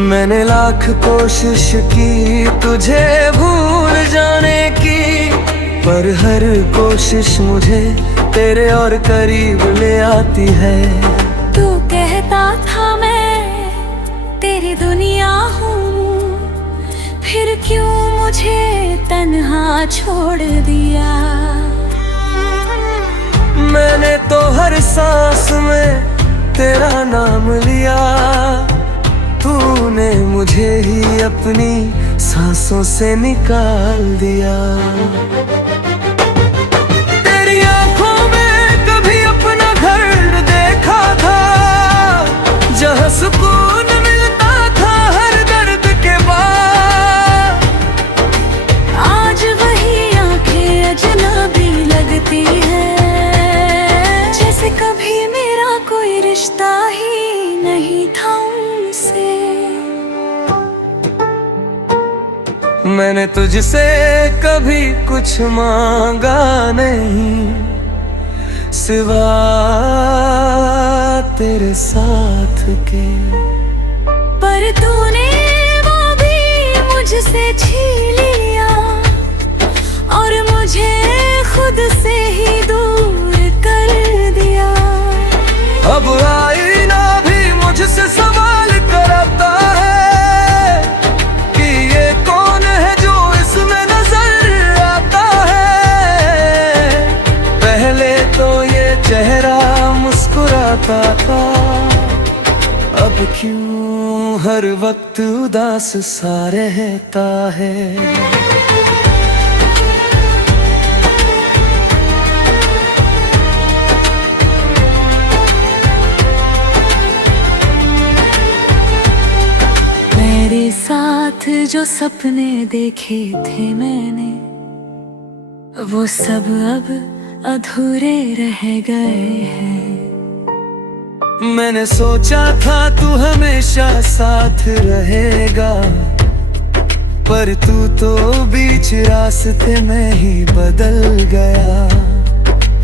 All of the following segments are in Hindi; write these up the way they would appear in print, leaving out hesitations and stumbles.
मैंने लाख कोशिश की तुझे भूल जाने की, पर हर कोशिश मुझे तेरे और करीब ले आती है। तू कहता था मैं तेरी दुनिया हूँ, फिर क्यों मुझे तन्हा छोड़ दिया। मैंने तो हर सांस में तेरा नाम लिया, तूने मुझे ही अपनी सांसों से निकाल दिया। तेरी आंखों में कभी अपना घर देखा था, जहां सुकून मिलता था हर दर्द के बाद। आज वही आंखें अजनबी लगती है, जैसे कभी मेरा कोई रिश्ता ही नहीं था उनसे। मैंने तुझसे कभी कुछ मांगा नहीं, सिवा तेरे साथ के, पर तूने वो भी मुझसे छीन लिया, और मुझे खुद से ही दूर कर दिया। अब आईना भी मुझसे सवाल करता है कि ये कौन है जो इसमें नजर आता है। पहले तो ये चेहरा मुस्कुराता था, अब क्यों हर वक्त उदास सा रहता है। मेरे साथ जो सपने देखे थे मैंने, वो सब अब अधूरे रह गए हैं। मैंने सोचा था तू हमेशा साथ रहेगा, पर तू तो बीच रास्ते में ही बदल गया।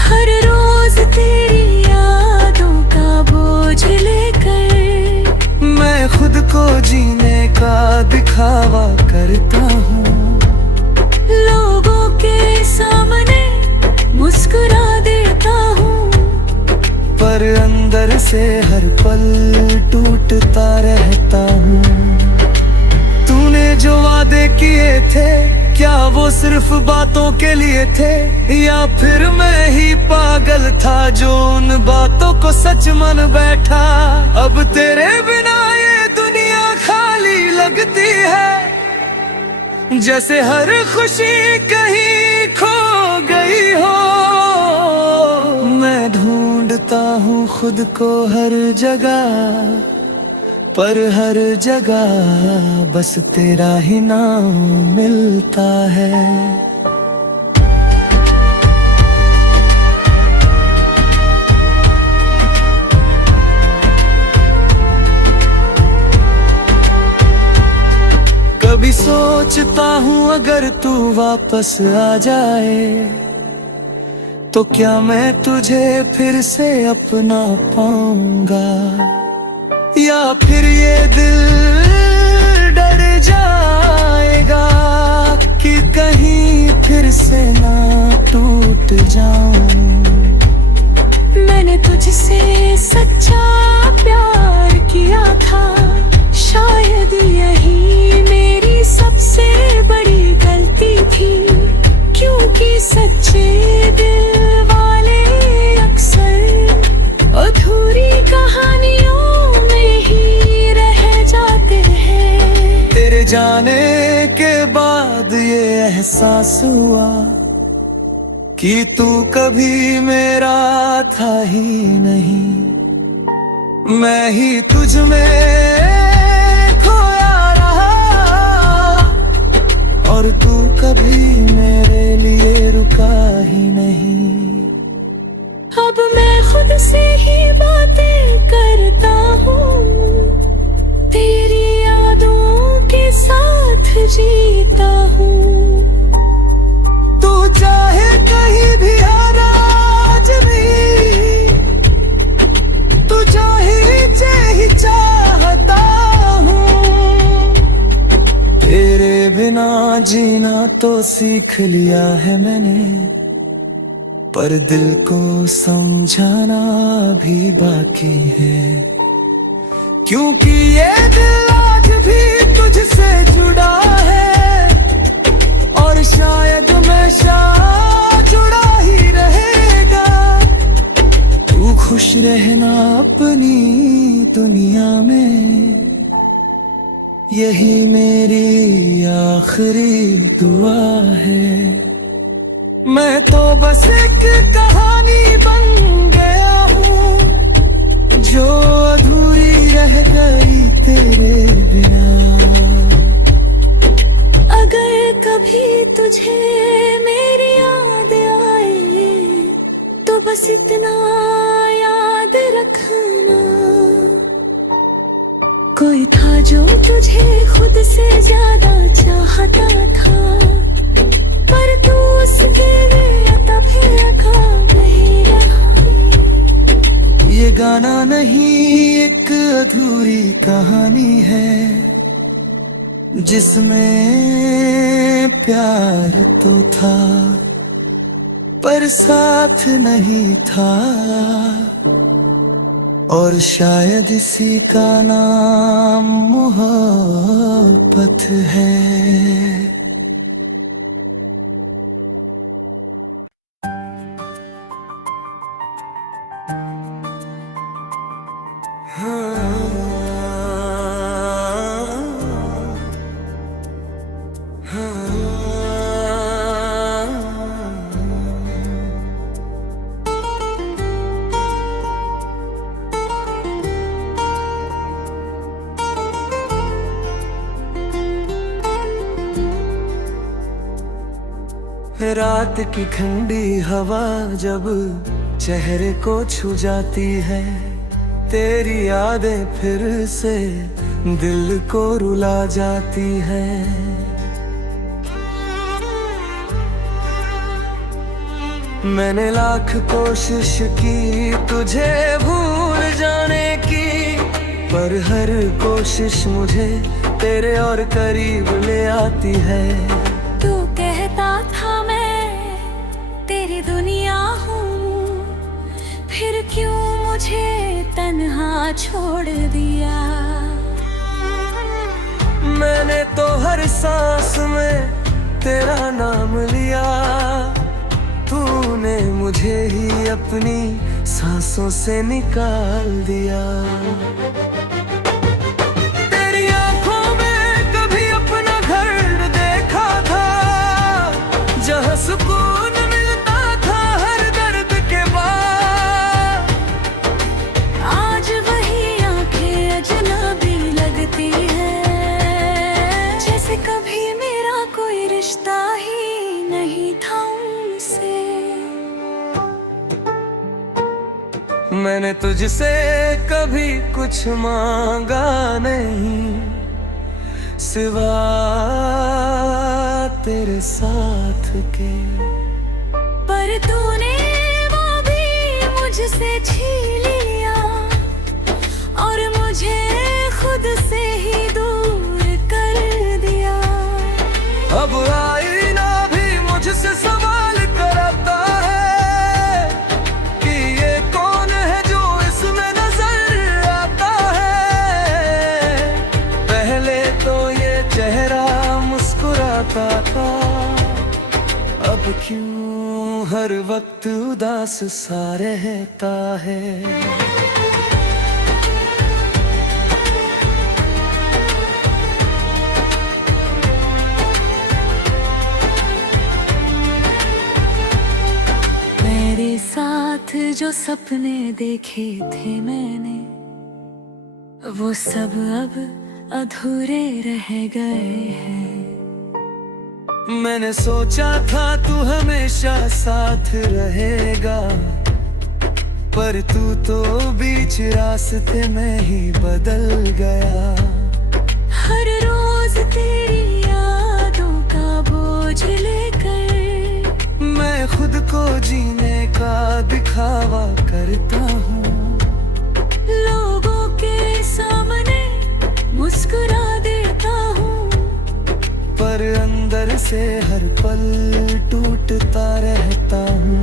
हर रोज तेरी यादों का बोझ लेकर मैं खुद को जीने का दिखावा करता हूँ, लोगों के सामने मुस्कुरा देता हूँ, पर अंदर से हर पल टूटता रहता हूँ। तूने जो वादे किए थे, क्या वो सिर्फ बातों के लिए थे, या फिर मैं ही पागल था जो उन बातों को सच मन बैठा। अब तेरे बिना ये दुनिया खाली लगती है, जैसे हर खुशी कहीं खो गई हो। मैं ढूंढता हूँ खुद को हर जगह, पर हर जगह बस तेरा ही नाम मिलता है। कभी सोचता हूँ अगर तू वापस आ जाए, तो क्या मैं तुझे फिर से अपना पाऊंगा, या फिर ये दिल डर जाएगा कि कहीं फिर से ना टूट जाऊं। मैंने तुझसे सच्चा प्यार किया था, शायद यही मेरी सबसे बड़ी गलती थी, क्योंकि सच्चे दिल वाले अक्सर अधूरी कहानियों में ही रह जाते हैं। तेरे जाने के बाद ये एहसास हुआ कि तू कभी मेरा था ही नहीं, मैं ही तुझ में खोया रहा, और तू कभी मेरे लिए रुका ही नहीं। अब मैं खुद से ही बातें करता हूँ, तेरी यादों के साथ जीता हूँ। तू चाहे कहीं भी आज भी, तुझे ही चाहता हूँ। बिना जीना तो सीख लिया है मैंने, पर दिल को समझाना भी बाकी है। क्योंकि ये दिल आज भी तुझसे जुड़ा है, और शायद हमेशा जुड़ा ही रहेगा। तू खुश रहना अपनी दुनिया में, यही मेरी आखिरी दुआ है। मैं तो बस एक कहानी बन गया हूँ, जो अधूरी रह गई तेरे बिना। अगर कभी तुझे मेरी याद आए, तो बस इतना याद रखना, कोई था जो तुझे खुद से ज्यादा चाहता था, पर तू उसके लिए तभी रखा नहीं रहा। ये गाना नहीं एक अधूरी कहानी है, जिसमें प्यार तो था पर साथ नहीं था, और शायद इसी का नाम मोहब्बत है। रात की ठंडी हवा जब चेहरे को छू जाती है, तेरी यादें फिर से दिल को रुला जाती है। मैंने लाख कोशिश की तुझे भूल जाने की, पर हर कोशिश मुझे तेरे और करीब ले आती है। तू कहता था मैं तेरी दुनिया हूँ, फिर क्यों मुझे तन्हा छोड़ दिया। मैंने तो हर सांस में तेरा नाम लिया, तूने मुझे ही अपनी सांसों से निकाल दिया। तेरी आंखों में कभी अपना घर देखा था, जहाँ सुकून मिलता था हर दर्द के बाद। आज वही आंखें अजनबी लगती है, जैसे कभी मेरा कोई रिश्ता ही नहीं था उनसे। मैंने तुझसे कभी कुछ मांगा नहीं, सिवा तेरे साथ के, पर तूने वो भी मुझसे छीन लिया, और मुझे खुद से ही दूर कर दिया। अब आईना भी मुझसे सवाल करता है कि ये कौन है जो इसमें नजर आता है। पहले तो ये चेहरा मुस्कुराता था, अब क्यों हर वक्त उदास सा रहता है। मेरे साथ जो सपने देखे थे मैंने, वो सब अब अधूरे रह गए हैं। मैंने सोचा था तू हमेशा साथ रहेगा, पर तू तो बीच रास्ते में ही बदल गया। हर रोज तेरी यादों का बोझ लेकर मैं खुद को जीने का दिखावा करता हूँ, लोगों के सामने मुस्कुरा देता हूँ, पर से हर पल टूटता रहता हूँ।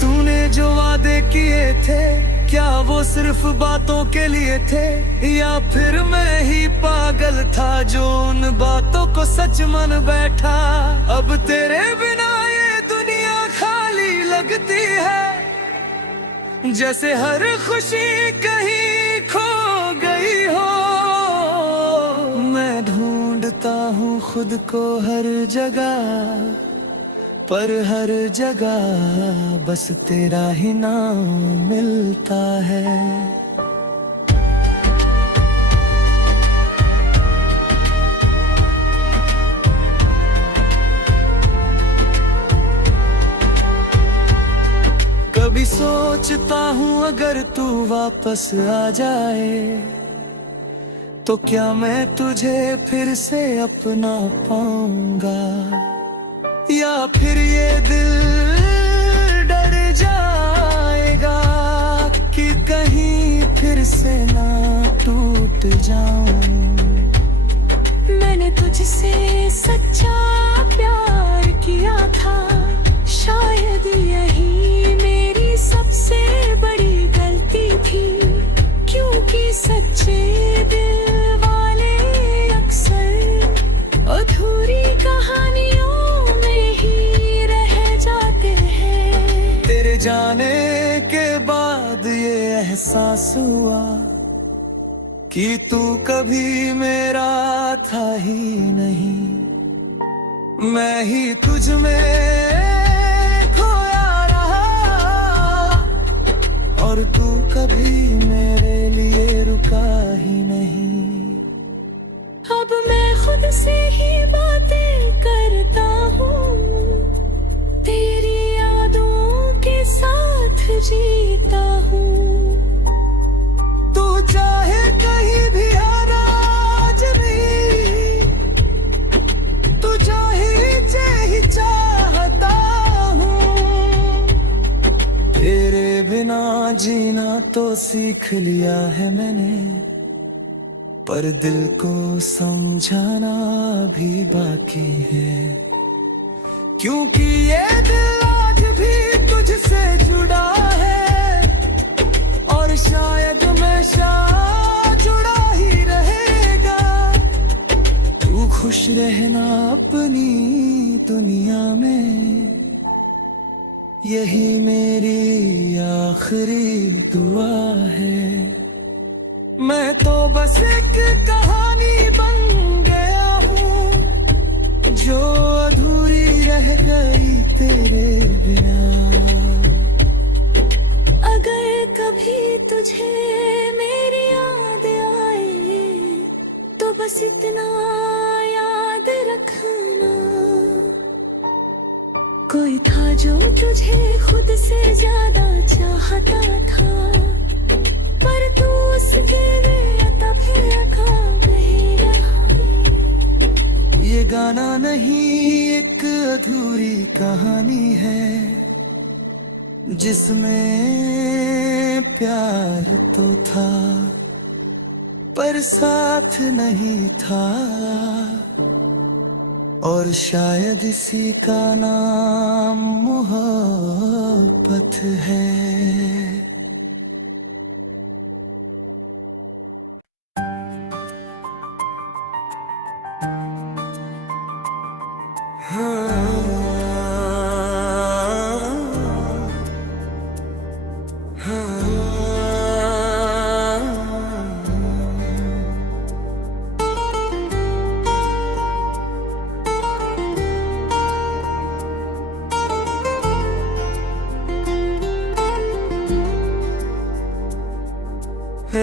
तूने जो वादे किए थे, क्या वो सिर्फ बातों के लिए थे, या फिर मैं ही पागल था जो उन बातों को सच मान बैठा। अब तेरे बिना ये दुनिया खाली लगती है, जैसे हर खुशी कहीं खो गई हो। मैं ढूंढता हूँ खुद को हर जगह, पर हर जगह बस तेरा ही नाम मिलता है। कभी सोचता हूँ अगर तू वापस आ जाए, तो क्या मैं तुझे फिर से अपना पाऊंगा, या फिर ये दिल डर जाएगा कि कहीं फिर से ना टूट जाऊं। मैंने तुझसे सच्चा प्यार किया था, शायद यही मेरी सबसे बड़ी गलती थी, क्योंकि सच्चे दिल वाले अक्सर अधूरी कहानियों में ही रह जाते हैं। तेरे जाने के बाद ये एहसास हुआ कि तू कभी मेरा था ही नहीं, मैं ही तुझ में खोया रहा, और तू कभी मेरे लिए रुका ही नहीं। अब मैं खुद से ही बातें करता हूँ, तेरी यादों के साथ जीता हूँ। तू चाहे कहीं भी आना आज भी, तू चाहे ही चाहता हूँ। तेरे बिना जीना तो सीख लिया है मैंने, पर दिल को समझाना भी बाकी है, क्योंकि ये दिल आज भी तुझसे जुड़ा है, और शायद हमेशा जुड़ा ही रहेगा। तू खुश रहना अपनी दुनिया में, यही मेरी आखिरी दुआ है। मैं तो बस एक कहानी बन गया हूँ, जो अधूरी रह गई तेरे बिना। अगर कभी तुझे मेरी याद आए, तो बस इतना याद रखना, कोई था जो तुझे खुद से ज्यादा चाहता था, पर तू उसके लिए तभी नहीं रहा। ये गाना नहीं एक अधूरी कहानी है, जिसमें प्यार तो था पर साथ नहीं था, और शायद इसी का नाम मोहब्बत है।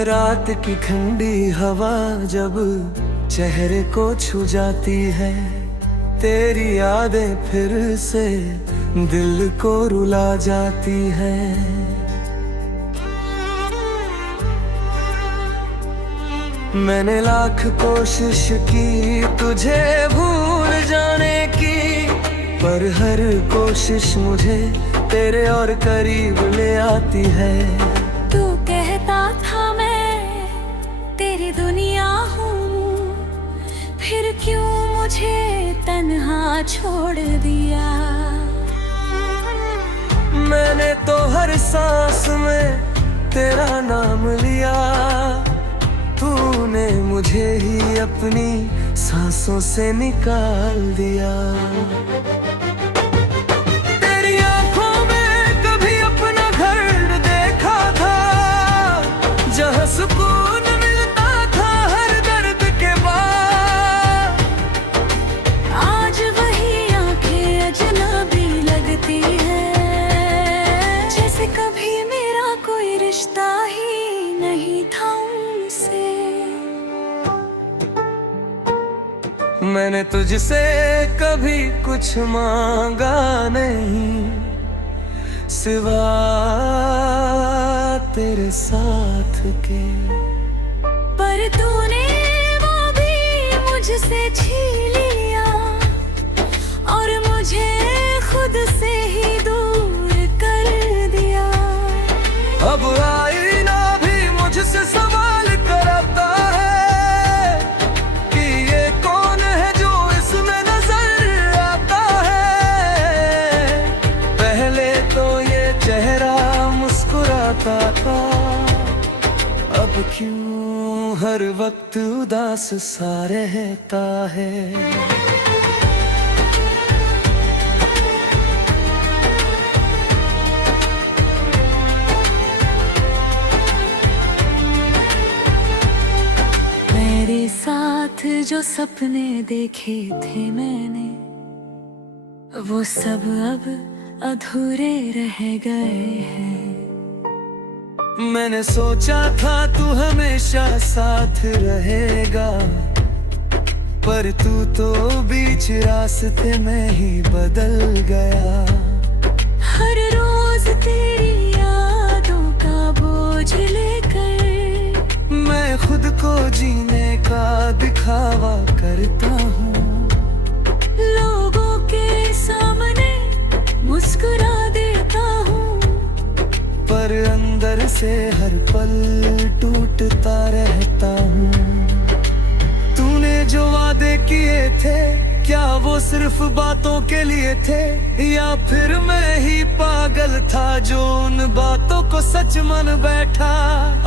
रात की ठंडी हवा जब चेहरे को छू जाती है, तेरी यादें फिर से दिल को रुला जाती है। मैंने लाख कोशिश की तुझे भूल जाने की, पर हर कोशिश मुझे तेरे और करीब ले आती है। तू कहता था मैं तेरी दुनिया हूँ, फिर क्यों मुझे तन्हा छोड़ दिया। मैंने तो हर सांस में तेरा नाम लिया, तूने मुझे ही अपनी सांसों से निकाल दिया। तेरी आंखों में कभी अपना घर देखा था, जहां सुकून मिलता था हर दर्द के बाद। आज वही आंखें अजनबी लगती है, जैसे कभी मेरा कोई रिश्ता ही नहीं था उनसे। मैंने तुझसे कभी कुछ मांगा नहीं, सिवा तेरे साथ के। पर तूने वो भी मुझसे छीन लिया, और मुझे खुद से ही दूर कर दिया। अब आईना भी मुझसे सवाल करता है कि ये कौन है जो इसमें नजर आता है। पहले तो ये चेहरा मुस्कुराता था, अब क्यों हर वक्त उदास सा रहता है। मेरे साथ जो सपने देखे थे मैंने, वो सब अब अधूरे रह गए हैं। मैंने सोचा था तू हमेशा साथ रहेगा, पर तू तो बीच रास्ते में ही बदल गया। हर रोज तेरी यादों का बोझ लेकर मैं खुद को जीने का दिखावा करता हूँ, लोगों के सामने मुस्कुरा देता हूँ, पर अंदर से हर पल टूटता रहता हूँ। तूने जो वादे किए थे, क्या वो सिर्फ बातों के लिए थे, या फिर मैं ही पागल था जो उन बातों को सच मन बैठा।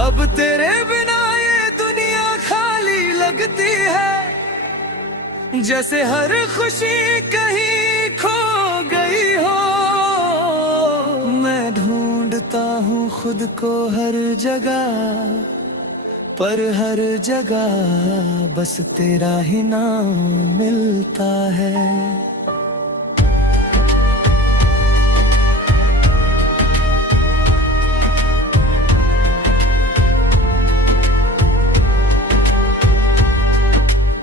अब तेरे बिना ये दुनिया खाली लगती है, जैसे हर खुशी कहीं खो गई हो। मैं ढूंढता हूँ खुद को हर जगह, पर हर जगह बस तेरा ही नाम मिलता है।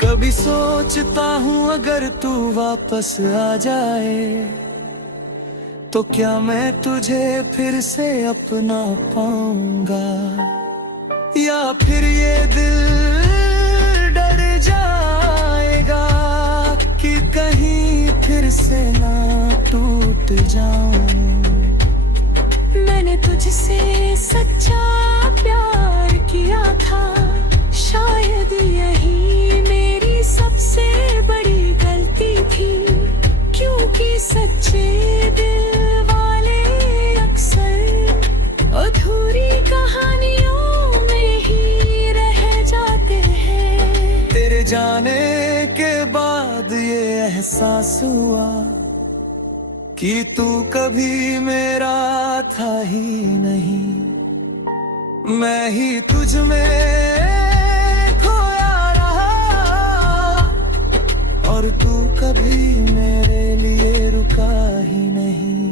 कभी सोचता हूँ अगर तू वापस आ जाए, तो क्या मैं तुझे फिर से अपना पाऊंगा, या फिर ये दिल डर जाएगा कि कहीं फिर से ना टूट जाऊं। मैंने तुझसे सच्चा प्यार किया था, शायद यही मेरी सबसे बड़ी गलती थी, क्योंकि सच्चे दिल वाले अक्सर अधूरी कहानियों में ही रह जाते हैं। तेरे जाने के बाद ये एहसास हुआ कि तू कभी मेरा था ही नहीं, मैं ही तुझ में खोया रहा, और तू कभी मेरे लिए रुका ही नहीं।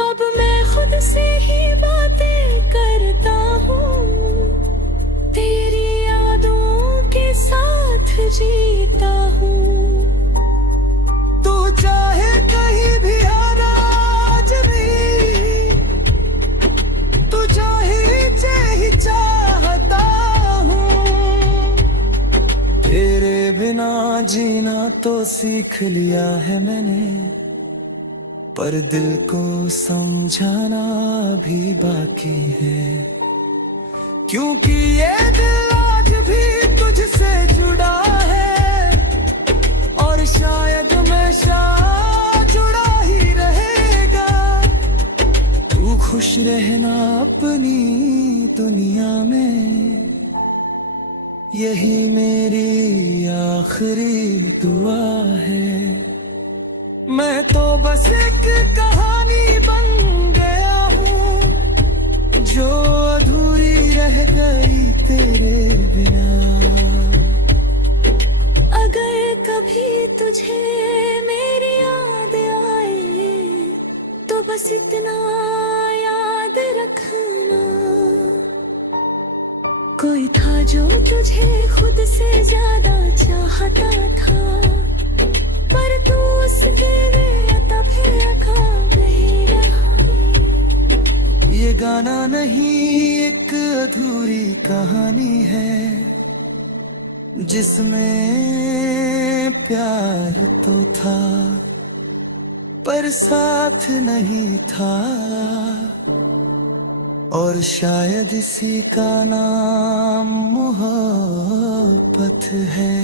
अब मैं खुद से ही बातें करता हूँ, तेरी यादों के साथ जीता हूँ। तू चाहे कहीं भी आज भी, तू चाहे ही चाहता हूँ। तेरे बिना जीना तो सीख लिया है मैंने, पर दिल को समझाना भी बाकी है, क्योंकि ये दिल आज भी तुझसे जुड़ा है, और खुश रहना अपनी दुनिया में, यही मेरी आखिरी दुआ है। मैं तो बस एक कहानी बन गया हूँ जो अधूरी रह गई तेरे बिना। अगर कभी तुझे मेरी याद आए तो बस इतना याद रखना, कोई था जो तुझे खुद से ज्यादा चाहता था, पर तू उसके लिए तभी नहीं रहा। ये गाना नहीं एक अधूरी कहानी है जिसमें प्यार तो था पर साथ नहीं था, और शायद इसी का नाम मोहब्बत है।